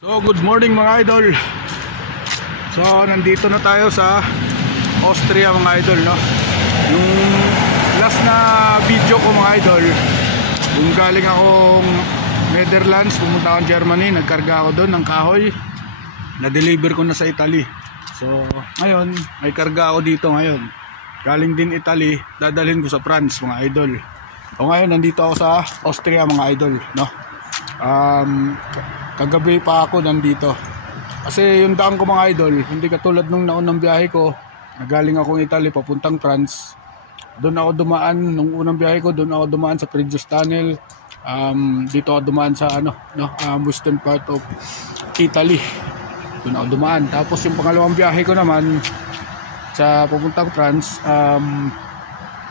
So good morning mga idol. So nandito na tayo sa Austria mga idol, no? Yung last na video ko mga idol, kung galing akong Netherlands pumunta akong Germany, nagkarga ako doon ng kahoy, na-deliver ko na sa Italy. So ngayon may karga ako dito ngayon, galing din Italy, dadalhin ko sa France mga idol. So ngayon nandito ako sa Austria mga idol, no? Kagabi pa ako nandito kasi yung daan ko mga idol hindi katulad nung naunang biyahe ko, nagaling akong Italy papuntang France. Doon ako dumaan nung unang biyahe ko, doon ako dumaan sa Previous Tunnel. Dito ako dumaan sa western part of Italy, doon ako dumaan. Tapos yung pangalawang biyahe ko naman sa papuntang France,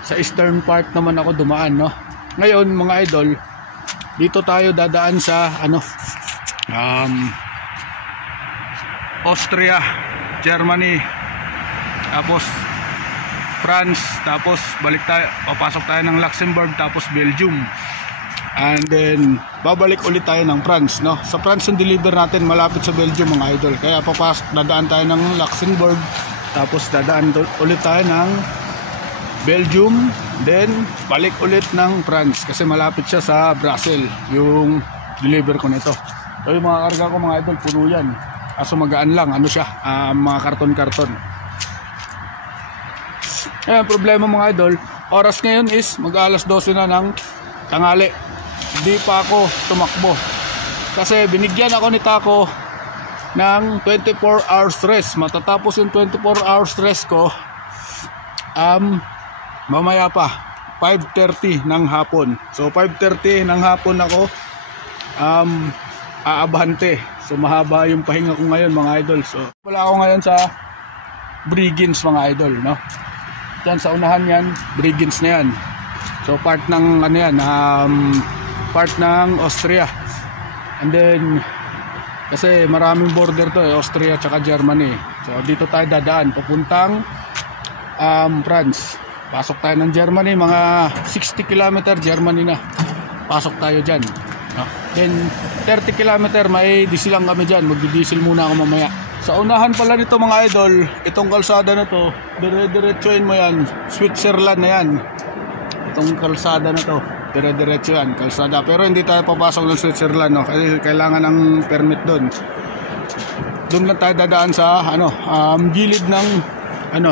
sa eastern part naman ako dumaan, no? Ngayon mga idol, dito tayo dadaan sa Austria, Germany, tapos France, tapos balik tayo, papasok tayo ng Luxembourg, tapos Belgium, and then babalik ulit tayo ng France, no? Sa France yung deliver natin malapit sa Belgium mga idol, kaya dadaan tayo ng Luxembourg, tapos dadaan ulit tayo ng Belgium, then balik ulit ng France kasi malapit siya sa Brussels yung deliver ko nito. So yung mga karga ko mga idol puno yan, kaso magaan lang siya, mga karton-karton. Ayan, problema mga idol, oras ngayon is mag-alas 12 na ng tanghali, hindi pa ako tumakbo kasi binigyan ako ni Taco ng 24 hours rest. Matatapos yung 24 hours rest ko mamaya pa 5:30 ng hapon. So 5:30 ng hapon ako aabante. So mahaba yung pahinga ko ngayon mga idol. So wala ako ngayon sa Bregenz mga idol, no? Diyan sa unahan yan, Bregenz na yan. So part ng part ng Austria. And then kasi maraming border to, Austria tsaka Germany. So dito tayo dadaan papuntang France. Pasok tayo ng Germany, mga 60 km Germany na. Pasok tayo dyan. Then 30 km may diesel lang kami dyan. Magdi-diesel muna ako mamaya. Sa unahan pala nito mga idol, itong kalsada na to, dire-diretsuin mo yan, Switzerland na yan. Itong kalsada na to, dire-diretso yan, kalsada. Pero hindi tayo papasok ng Switzerland, no? Kasi kailangan ng permit doon. Doon lang tayo dadaan sa gilid ng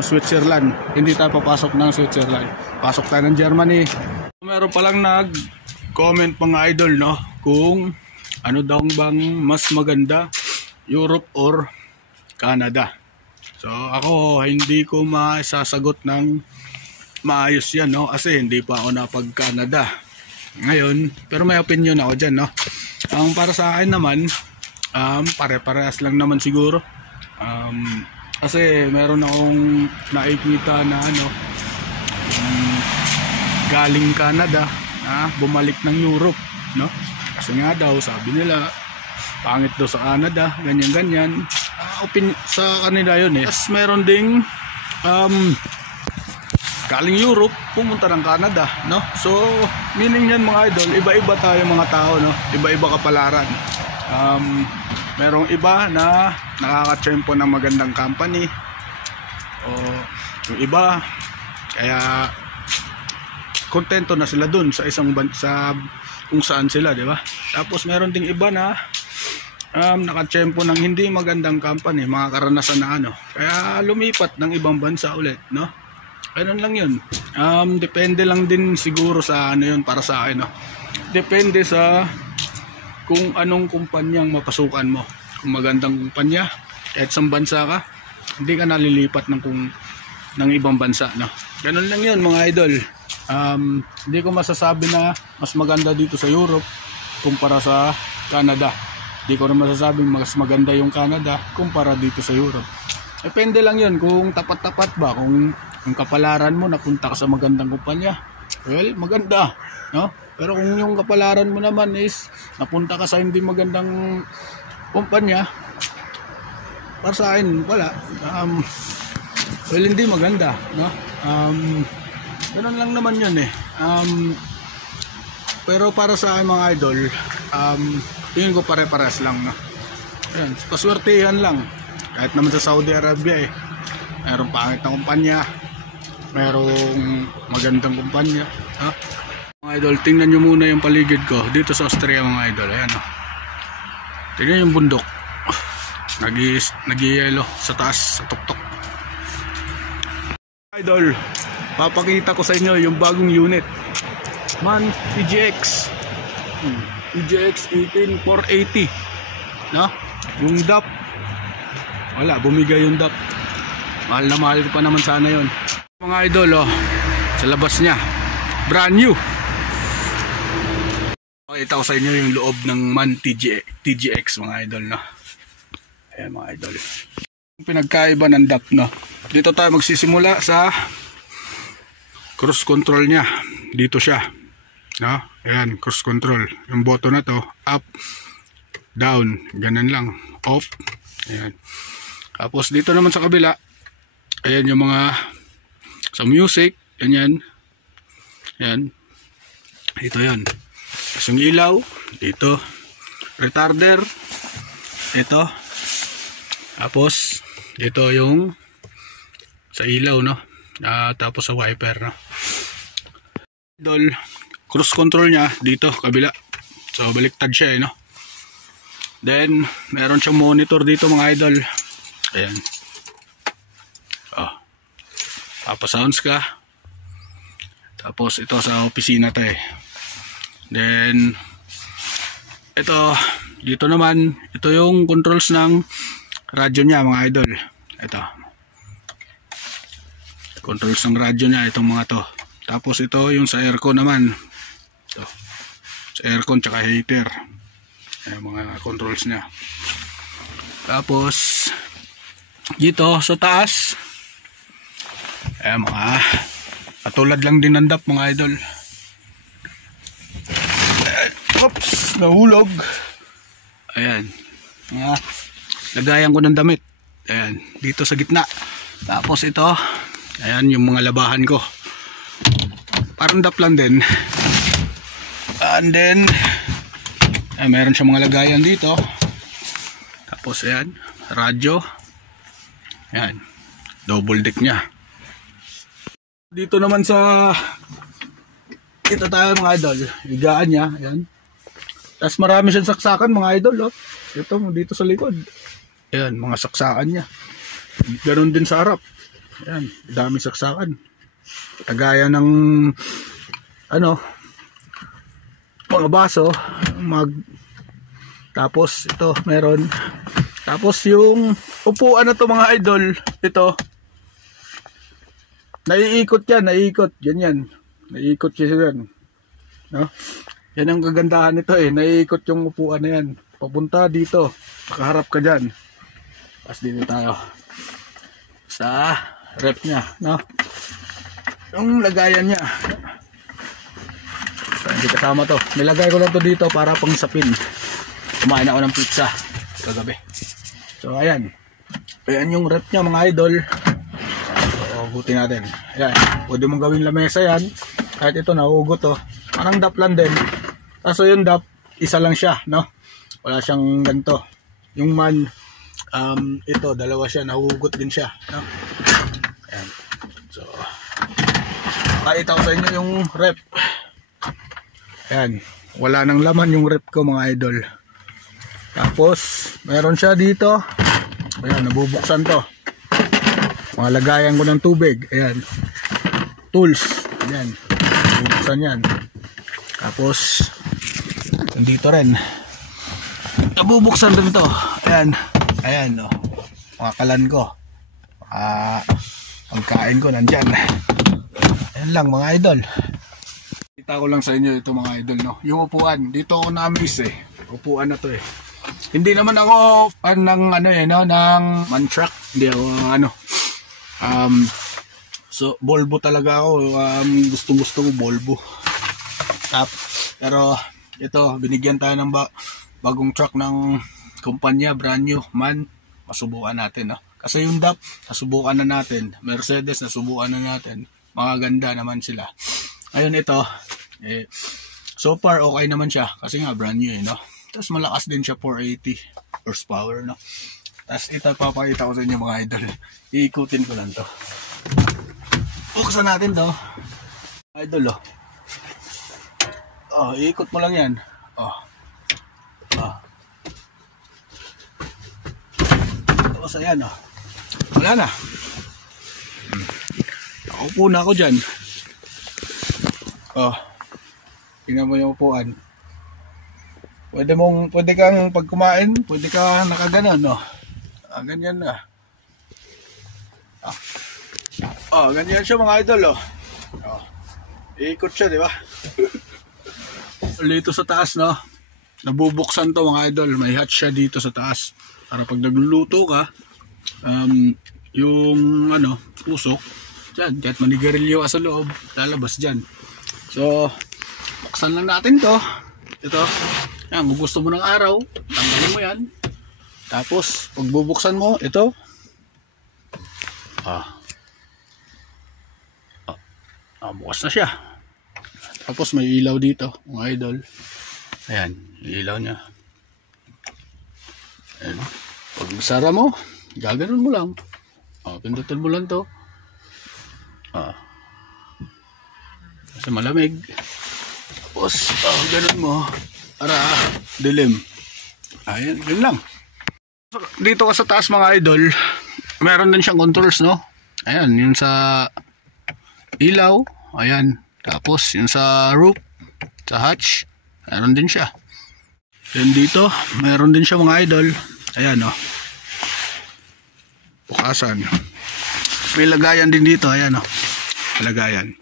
Switzerland. Hindi tayo papasok ng Switzerland. Pasok tayo ng Germany. Meron palang nag-comment mga idol, no, kung ano daw bang mas maganda, Europe or Canada. So ako hindi ko masasagot ng maayos yan, no, kasi hindi pa ako napag-Canada ngayon, pero may opinion ako dyan, no. Ang para sa akin naman, pare-parehas lang naman siguro. Kasi meron akong nakikita na galing Canada, bumalik ng Europe, no? Kasi nga daw sabi nila pangit daw sa Canada, ganyan-ganyan. Sa kanila yun eh. Tapos meron ding galing Europe pumunta ng Canada, no? So meaning yan mga idol, iba-iba tayo mga tao, no? Iba-iba kapalaran. Merong iba na nakaka-tsempo ng magandang company, o yung iba kaya kontento na sila dun sa isang bansa kung saan sila, di ba? Tapos meron ding iba na nakatsempo ng hindi magandang company, mga karanasan na kaya lumipat ng ibang bansa ulit, no? Ganun lang yun. Depende lang din siguro sa yun para sa akin, no? Depende sa kung anong kumpanyang mapasukan mo. Kung magandang kumpanya, kahit sa bansa ka, hindi ka nalilipat ng ibang bansa, no? Ganun lang yun mga idol. Hindi ko masasabi na mas maganda dito sa Europe kumpara sa Canada. Hindi ko rin masasabing mas maganda yung Canada kumpara dito sa Europe. Depende lang yun kung tapat-tapat ba, kung kapalaran mo napunta ka sa magandang kumpanya, well, maganda, no? Pero kung yung kapalaran mo naman is napunta ka sa hindi magandang kumpanya, para sa akin wala, well, hindi maganda, no? Ganun lang naman yun eh. Pero para sa akin mga idol, tingin ko pare-pares lang, no? Ayan, paswertihan lang. Kahit naman sa Saudi Arabia eh. Mayroong pangit na kumpanya, mayroong magandang kumpanya. Ha? Mga idol, tingnan nyo muna yung paligid ko dito sa Austria mga idol. Ayan o. Tingnan yung bundok. Nag-yelo sa taas, sa tuktok. Idol, papakita ko sa inyo yung bagong unit. MAN TGX. TGX 18480. No? Yung DAP. Wala, bumigay yung DAP. Mahal na mahal ko pa naman sana yon. Mga idol, oh, sa labas niya. Brand new. Pakita ko sa inyo yung loob ng MAN TGX mga idol, no? Ayan mga idol. Pinagkaiba ng DAP, no? Dito tayo magsisimula sa cruise control niya. Dito siya, no? Ayan, cruise control. Yung button na to, up, down, ganun lang, off. Ayan. Tapos dito naman sa kabila, ayan yung mga sa music, ganyan. Ayan. Ito yan. Tapos yung ilaw, dito. Retarder, ito. Tapos dito yung sa ilaw, no? Tapos sa wiper, no? Idol, cruise control niya dito, kabila. So baliktad siya, no? Then meron siyang monitor dito mga idol. Ayan. Oh. Papasounds ka. Tapos ito sa opisina to eh. Then ito dito naman, ito yung controls ng radyo niya mga idol. Ito. Controls ng radyo niya itong mga to. Tapos ito yung sa aircon naman. Ito. Sa aircon tsaka heater. Ayan mga controls niya. Tapos dito sa taas, ayan mga katulad lang din ng DAP mga idol. Oops, nahulog. Ayan, mga lagayan ko ng damit. Ayan, dito sa gitna. Tapos ito, ayan yung mga labahan ko. Parang DAP lang din. And then ayan, meron siyang mga lagayan dito. Tapos ayan, radyo. Ayan, double deck niya. Dito naman sa ito tayo mga idol, higaan niya. Ayan. Tapos marami siyang saksakan mga idol, oh. Ito dito sa likod. Ayan, mga saksakan niya. Ganon din sa harap. Ayan, dami saksakan. Kagaya ng ano, mga baso, tapos ito meron. Tapos yung upuan na to mga idol, ito naiikot yan, naiikot, ganyan. Naiikot siya yan, no? Yan ang kagandahan nito eh, naiikot yung upuan na yan. Papunta dito, nakaharap ka dyan. Tapos dito tayo sa rep nya, no? Yung lagayan nya, so, hindi kasama to. Nilagay ko lang to dito para pang sapin. Kumain ako ng pizza kagabi. So ayan, ayan yung rep nya mga idol. So hugutin natin. Ayan, pwede mong gawin lamesa yan. Kahit ito nahugot to, parang DAP lang din. Kaso yung DAP, isa lang siya, no? Wala siyang ganito. Yung MAN, ito, dalawa siya, nahugot din siya, no? Ayan. So pakita ko sa inyo yung rep. Ayan, wala nang laman yung rep ko mga idol. Tapos meron siya dito. Ayan, nabubuksan to. Mga lagayan ko ng tubig. Ayan, tools. Ayan, nabubuksan yan. Tapos dito rin nabubuksan rin to. Ayan, ayan, oh. Mga kalan ko, pagkain ko nandyan. Ayan lang mga idol. Kita ko lang sa inyo ito mga idol, no? Yung upuan, dito ako na-miss eh. Upuan na to eh. Hindi naman ako fan ng ano eh, no? Ng MAN truck. Hindi ako ano. So Volvo talaga ako. Gusto ko Volvo. Pero ito, binigyan tayo ng bagong truck ng kumpanya, brand new, MAN. Masubukan natin, no? Kasi yung DAP, nasubukan na natin. Mercedes, nasubukan na natin. Magaganda naman sila. Ayun ito, so far okay naman siya kasi nga brand new, no? Tapos malakas din siya, 480. horsepower, no? Tapos ito, papakita ko sa inyo mga idol. Iikutin ko lang to. Buksan natin to. Idol, oh. Oh, iikot mo lang yan. Oh. Oh. Tapos ayan, oh. Wala na. Nakaupo na ako dyan. Oh. Tingnan mo yung upuan. Pwede kang pag kumain, pwede ka nakaganon, no? Ganyan na. Ganyan siya mga idol, oh. Iikot siya, di ba? Dito sa taas, no? Nabubuksan to mga idol. May hatch siya dito sa taas. Para pag nagluluto ka, yung pusok, dyan, kahit manigarilyo ka sa loob, lalabas dyan. So, buksan lang natin to. Ito. Yan, kung gusto mo ng araw, tanggalin mo yan. Tapos, pag bubuksan mo, ito. Bukas na siya. Tapos may ilaw dito, mga idol. Ayan, ilaw niya. Ayan. Pag sara mo, gaganon mo lang. Pindutin mo lang to. Kasi malamig. Tapos, ganon mo. Para dilim. Ayan, yun lang. Dito ka sa taas mga idol, meron din siyang controls, no? Ayan, yun sa ilaw. Ayan. Tapos, yun sa roof, sa hatch, meron din siya. Then dito, meron din siya mga idol. Ayan, no? Bukasan. May lagayan din dito. Ayan, no? Lagayan.